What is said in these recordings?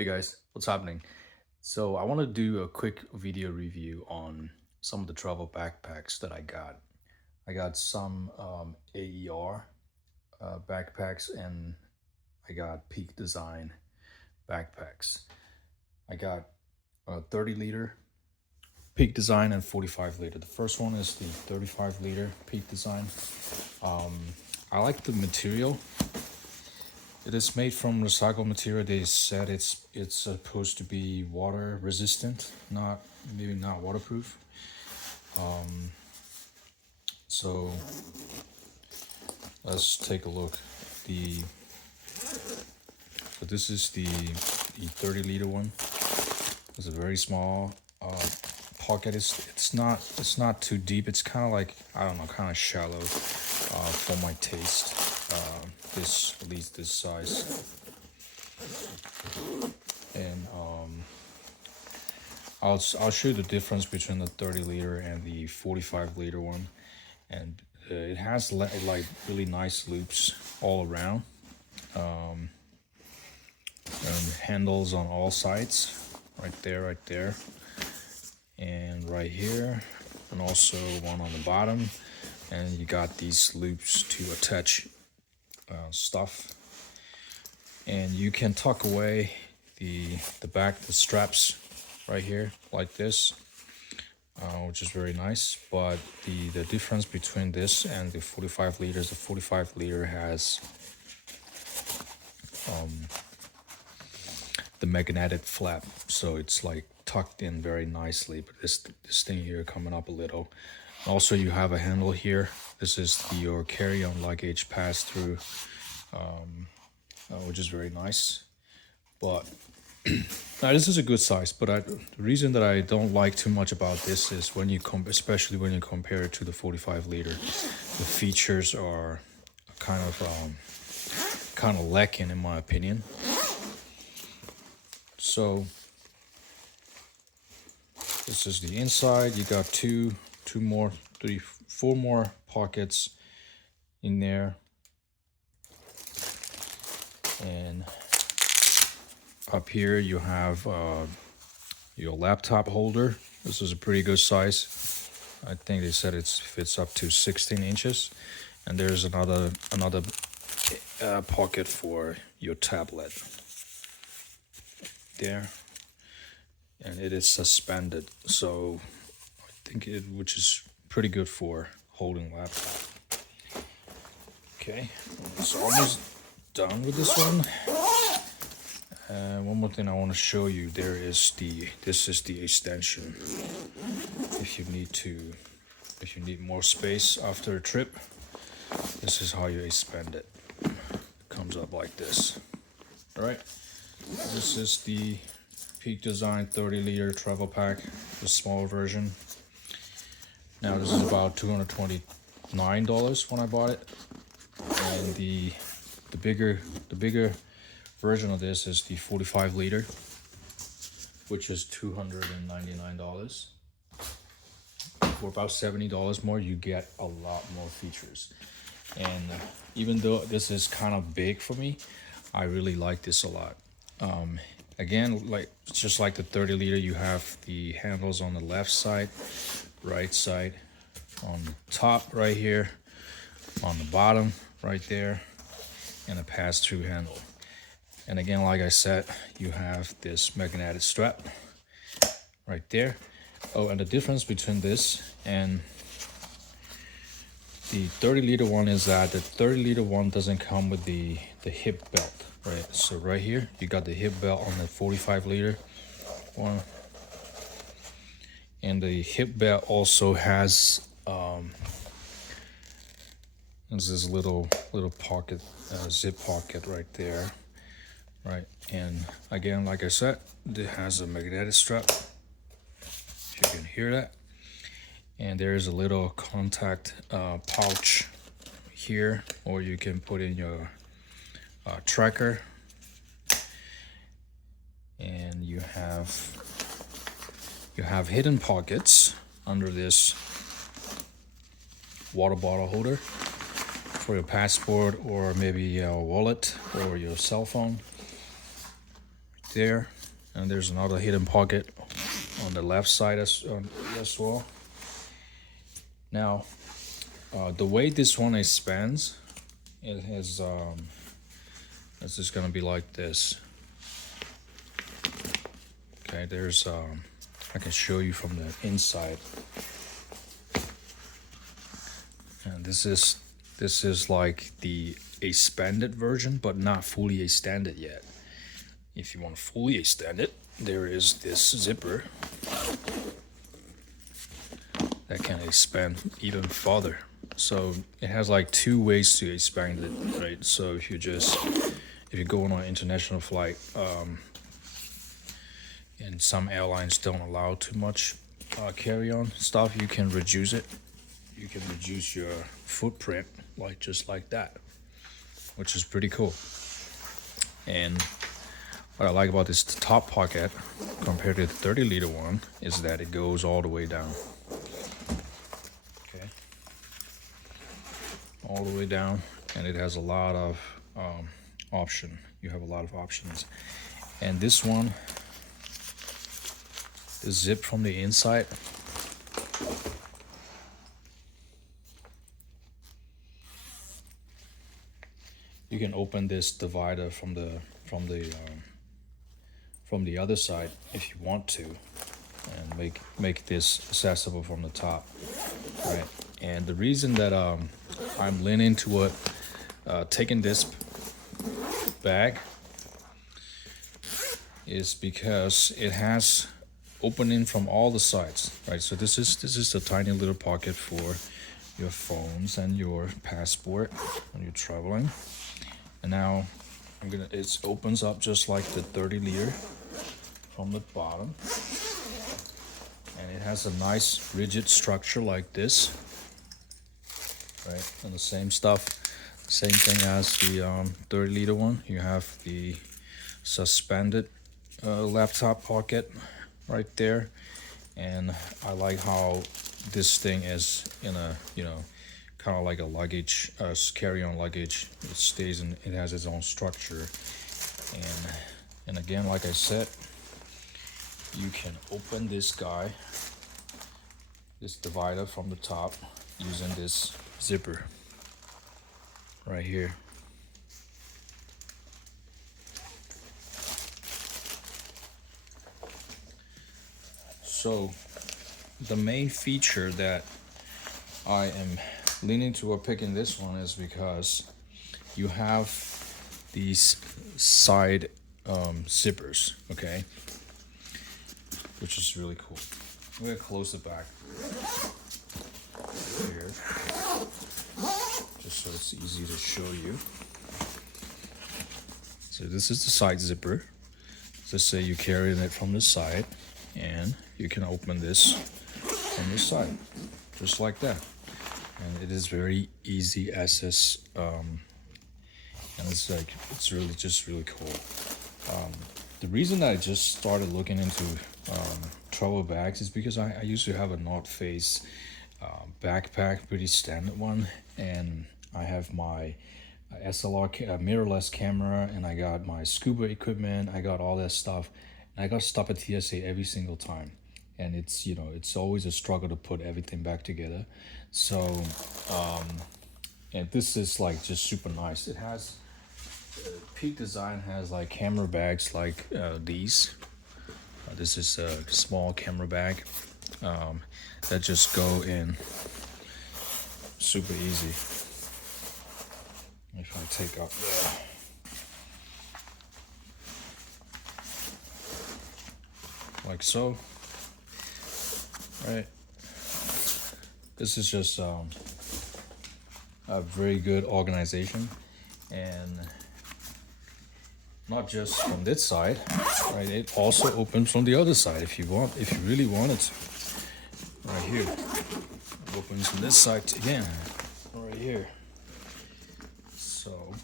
Hey guys, what's happening? So I want to do a quick video review on some of the travel backpacks that I got. I got some AER backpacks and I got Peak Design backpacks. I got a 30 liter Peak Design and 45 liter. The first one is the 35 liter Peak Design. I like the material. It is made from recycled material. They said it's supposed to be water resistant, maybe not waterproof. So let's take a look. So this is the 30 liter one. It's a very small pocket. It's not too deep. It's kind of like, I don't know, kind of shallow for my taste. At least this size. And I'll show you the difference between the 30 liter and the 45 liter one. And it has like really nice loops all around. And handles on all sides, right there, and right here, and also one on the bottom. And you got these loops to attach stuff, and you can tuck away the straps right here like this, which is very nice. But the difference between this and the 45 liters, the 45 liter has the magnetic flap, so it's like tucked in very nicely. But this thing here coming up a little. Also, you have a handle here. This is your carry-on luggage pass-through, which is very nice. But now this is a good size. But the reason that I don't like too much about this is especially when you compare it to the 45 liter, the features are kind of lacking in my opinion. So this is the inside. You got four more pockets in there, and up here you have your laptop holder. This is a pretty good size. I think they said it fits up to 16 inches, and there's another pocket for your tablet there, and it is suspended, so I think which is pretty good for holding laptop. Okay, it's almost done with this one. One more thing I want to show you. This is the extension. If you need more space after a trip, this is how you expand it. It comes up like this. All right. This is the Peak Design 30 liter travel pack, the small version. Now this is about $229 when I bought it, and the bigger version of this is the 45 liter, which is $299. For about $70 more, you get a lot more features. And even though this is kind of big for me, I really like this a lot. Again, just like the 30 liter, you have the handles on the left side, right side, on the top right here, on the bottom right there, and a pass-through handle. And again, like I said, you have this magnetic strap right there. Oh, and the difference between this and the 30 liter one is that the 30 liter one doesn't come with the hip belt. Right, so right here you got the hip belt on the 45 liter one, and the hip belt also has there's this little pocket, zip pocket right there, right? And again, like I said, it has a magnetic strap, if you can hear that, and there's a little contact pouch here, or you can put in your tracker, and you have hidden pockets under this water bottle holder for your passport, or maybe your wallet or your cell phone. there, and there's another hidden pocket on the left side as well. Now, the way this one expands, it has it's just gonna be like this. Okay, there's I can show you from the inside, and this is like the expanded version, but not fully extended yet. If you want to fully extend it, there is this zipper that can expand even further. So it has like 2 ways to expand it, right? So if you go on an international flight, and some airlines don't allow too much carry-on stuff, you can reduce it. You can reduce your footprint just like that, which is pretty cool. And what I like about this top pocket compared to the 30-liter one is that it goes all the way down. Okay, all the way down, and it has a lot of option. You have a lot of options, and this one, the zip from the inside, you can open this divider from the other side if you want to, and make this accessible from the top, right? And the reason that I'm leaning toward taking this bag is because it has opening from all the sides, right? So this is a tiny little pocket for your phones and your passport when you're traveling. And now it opens up just like the 30-liter from the bottom, and it has a nice rigid structure like this, right? And the same thing as the 30-liter one. You have the suspended laptop pocket right there, and I like how this thing is in a, kind of like a luggage, carry-on luggage. It stays in, it has its own structure, and again, like I said, you can open this divider from the top using this zipper right here. So the main feature that I am leaning toward picking this one is because you have these side zippers, okay, which is really cool. I'm gonna close the back here, just so it's easy to show you. So this is the side zipper. Let's say you're carrying it from the side, and you can open this from the side, just like that. And it is very easy access, and it's really cool. The reason that I just started looking into travel bags is because I used to have a North Face backpack, pretty standard one, and I have my SLR mirrorless camera, and I got my scuba equipment, I got all that stuff, and I got to stop at TSA every single time, and it's always a struggle to put everything back together. So and this is like just super nice. It has Peak Design has like camera bags like these. This is a small camera bag that just go in super easy. If I take out like so, right? This is just a very good organization, and not just from this side, right? It also opens from the other side if you really wanted to. Right here, it opens from this side again, right here. So,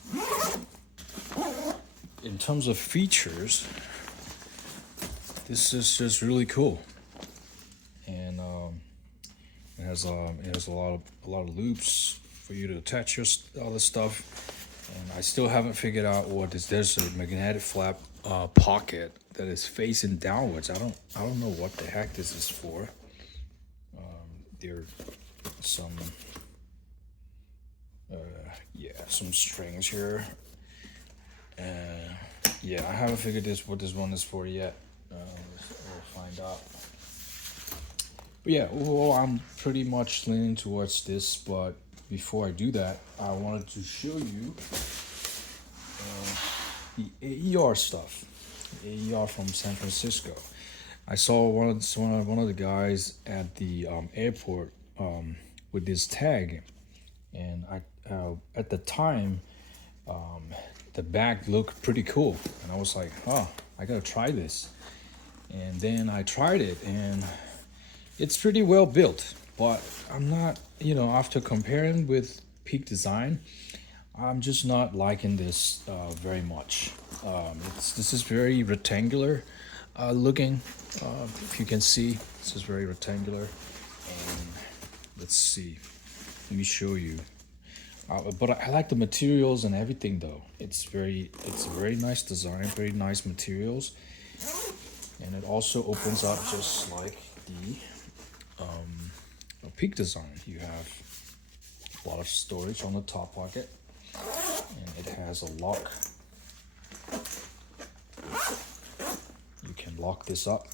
in terms of features, this is just really cool, and it has a lot of loops for you to attach your other stuff, And I still haven't figured out what is. There's a magnetic flap pocket that is facing downwards. I don't know what the heck this is for. There are some some strings here. Yeah, I haven't figured this what this one is for yet. We'll find out. But yeah, overall, I'm pretty much leaning towards this. But before I do that, I wanted to show you the AER stuff. AER from San Francisco. I saw one of the guys at the airport with this tag, and I at the time the bag looked pretty cool, and I was like, oh, I gotta try this. And then I tried it, and it's pretty well built, but I'm not, after comparing with Peak Design, I'm just not liking this very much. This is very rectangular looking. If you can see, this is very rectangular. And let's see, let me show you. But I like the materials and everything though. It's a very nice design, very nice materials, and it also opens up just like the Peak Design. You have a lot of storage on the top pocket, and it has a lock. You can lock this up.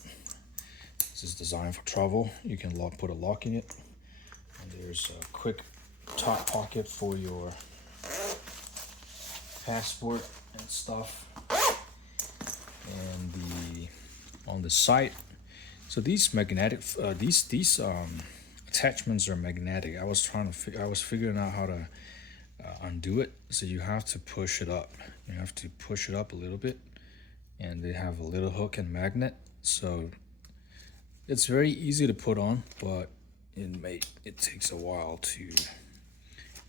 This is designed for travel. You can put a lock in it, and there's a quick top pocket for your passport and stuff. And on the side, so these magnetic these attachments are magnetic. I was figuring out how to undo it. So you have to push it up. You have to push it up a little bit, and they have a little hook and magnet. So it's very easy to put on, but it takes a while to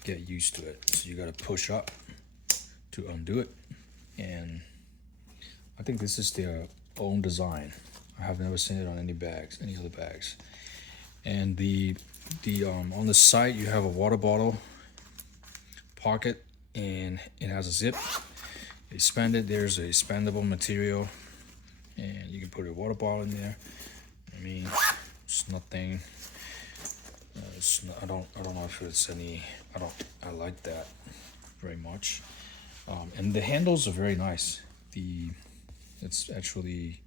get used to it. So you got to push up to undo it, and I think this is their own design. I have never seen it on any other bags. And the on the side you have a water bottle pocket, and it has a zip. Expanded. There's a expandable material, and you can put a water bottle in there. I mean, it's nothing. I don't know if it's any. I like that very much. And the handles are very nice. It's actually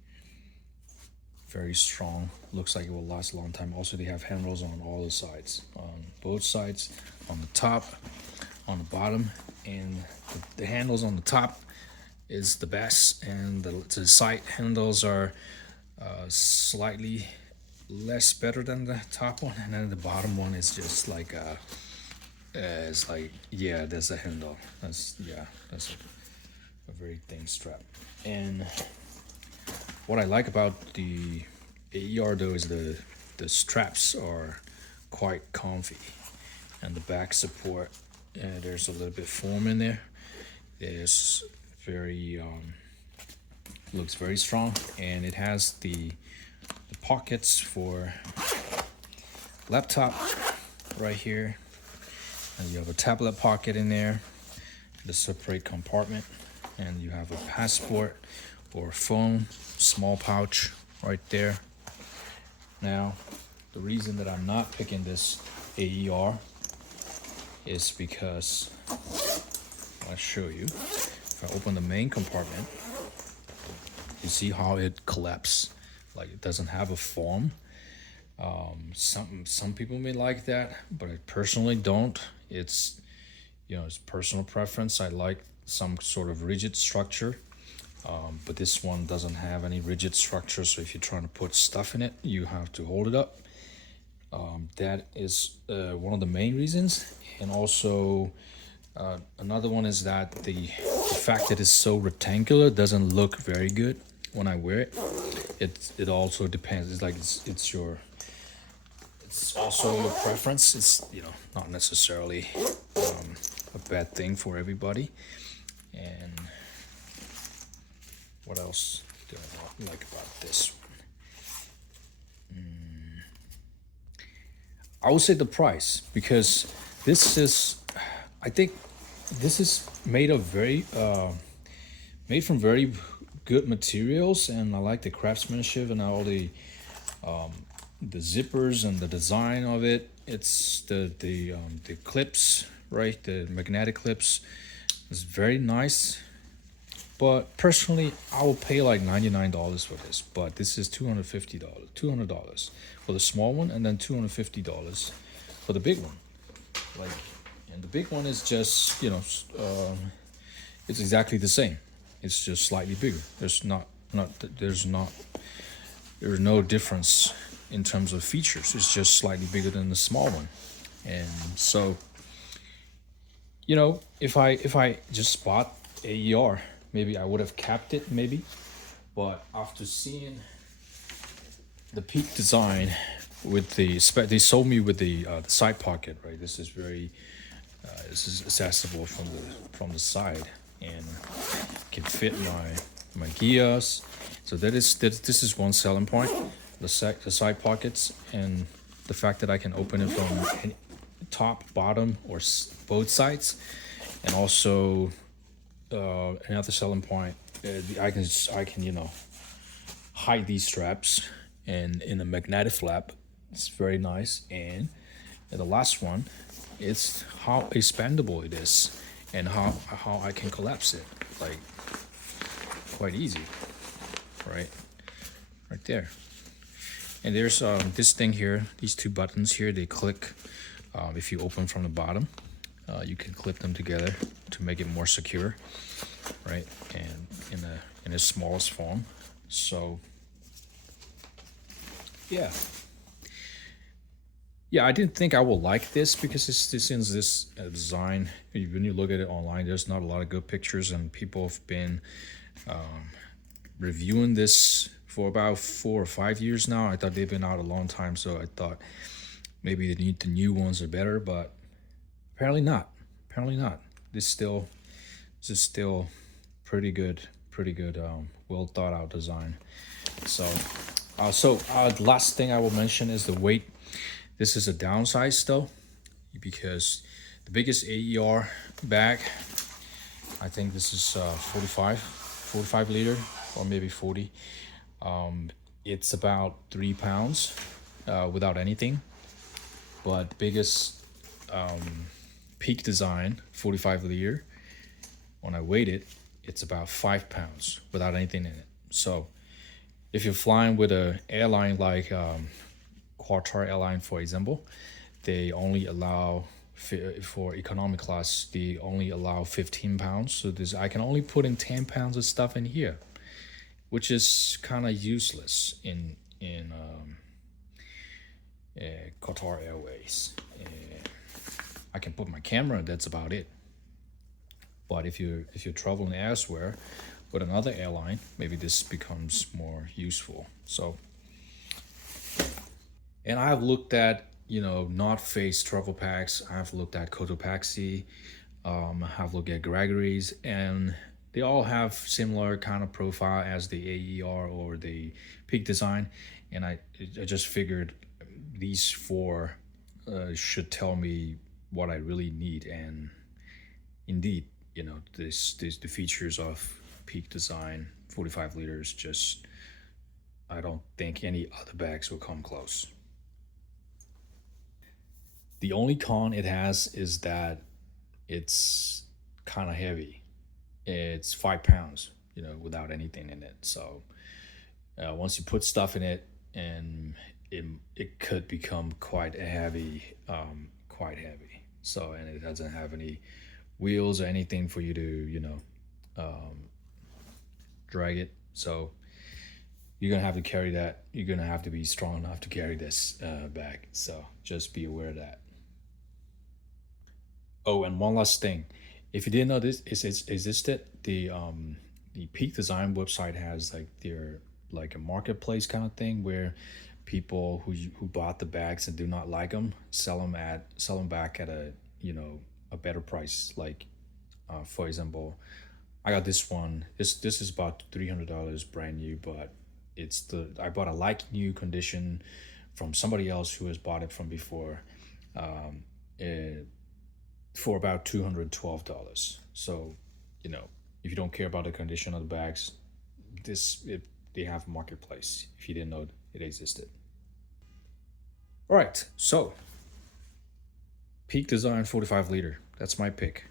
very strong. Looks like it will last a long time. Also, they have handles on all the sides, on both sides, on the top, on the bottom, and the handles on the top is the best, and the side handles are slightly less better than the top one, and then the bottom one is just like it's like, yeah, there's a handle. That's a very thin strap. And what I like about the AER though is the straps are quite comfy, and the back support, there's a little bit foam in there. It's very looks very strong, and it has the pockets for laptop right here, and you have a tablet pocket in there, the separate compartment, and you have a passport or phone small pouch right there. Now, the reason that I'm not picking this AER is because I'll show you. If I open the main compartment, you see how it collapses, like it doesn't have a form. Some people may like that, but I personally don't. It's it's personal preference. I like some sort of rigid structure, but this one doesn't have any rigid structure. So if you're trying to put stuff in it, you have to hold it up. That is one of the main reasons, and also another one is that the fact that it's so rectangular doesn't look very good when I wear it. It also depends. It's like it's also your preference. It's not necessarily a bad thing for everybody. And what else do I not like about this one? I would say the price, because this is, I think this is made of very made from very good materials, and I like the craftsmanship and all the zippers and the design of it. It's the clips, right? The magnetic clips is very nice. But personally, I will pay like $99 for this. But this is $250, $200 for the small one, and then $250 for the big one. Like, and the big one is just it's exactly the same. It's just slightly bigger. There's no difference in terms of features. It's just slightly bigger than the small one. And so, if I just bought AER, maybe I would have kept it, maybe. But after seeing the Peak design with they sold me with the side pocket, right? This is accessible from the side, and can fit my gears. So this is one selling point, the side pockets, and the fact that I can open it from top, bottom, or both sides. And also another selling point, I can hide these straps and in a magnetic flap. It's very nice. And the last one, it's how expandable it is, and how I can collapse it, like, quite easy, right there. And there's this thing here, these two buttons here, they click. If you open from the bottom, you can clip them together to make it more secure, right? And in its smallest form. So yeah, I didn't think I will like this, because this is this design. When you look at it online, there's not a lot of good pictures, and people have been reviewing this for about 4 or 5 years now. I thought they've been out a long time, so I thought maybe the new ones are better, but apparently not. This is still pretty good, well thought out design. So the last thing I will mention is the weight. This is a downsize though, because the biggest AER bag, I think this is 45 liter, or maybe 40. It's about 3 pounds without anything. But the biggest Peak design 45 liter, when I weighed it, it's about 5 pounds without anything in it. So if you're flying with an airline like Qatar Airline, for example, they only allow for economic class, they only allow 15 pounds. So I can only put in 10 pounds of stuff in here, which is kind of useless in Qatar Airways. I can put my camera. That's about it. But if you're traveling elsewhere with another airline, maybe this becomes more useful. So, and I've looked at North Face travel packs. I've looked at Cotopaxi. I've looked at Gregory's, and they all have similar kind of profile as the AER or the Peak design. And I just figured these four should tell me what I really need. And indeed, the features of Peak design 45 liters, just, I don't think any other bags will come close. The only con it has is that it's kind of heavy. It's 5 pounds, without anything in it. So once you put stuff in it, and it could become quite heavy. So, and it doesn't have any wheels or anything for you to drag it. So you're gonna have to carry that. You're gonna have to be strong enough to carry this bag. So just be aware of that. Oh, and one last thing, if you didn't know this, existed, the Peak Design website has like a marketplace kind of thing, where people who bought the bags and do not like them sell them back at a better price. Like for example, I got this one. This is about $300 brand new, but I bought a like new condition from somebody else who has bought it from before. for about $212. So, you know, if you don't care about the condition of the bags, they have a marketplace if you didn't know it existed. All right, so Peak Design 45 liter. That's my pick.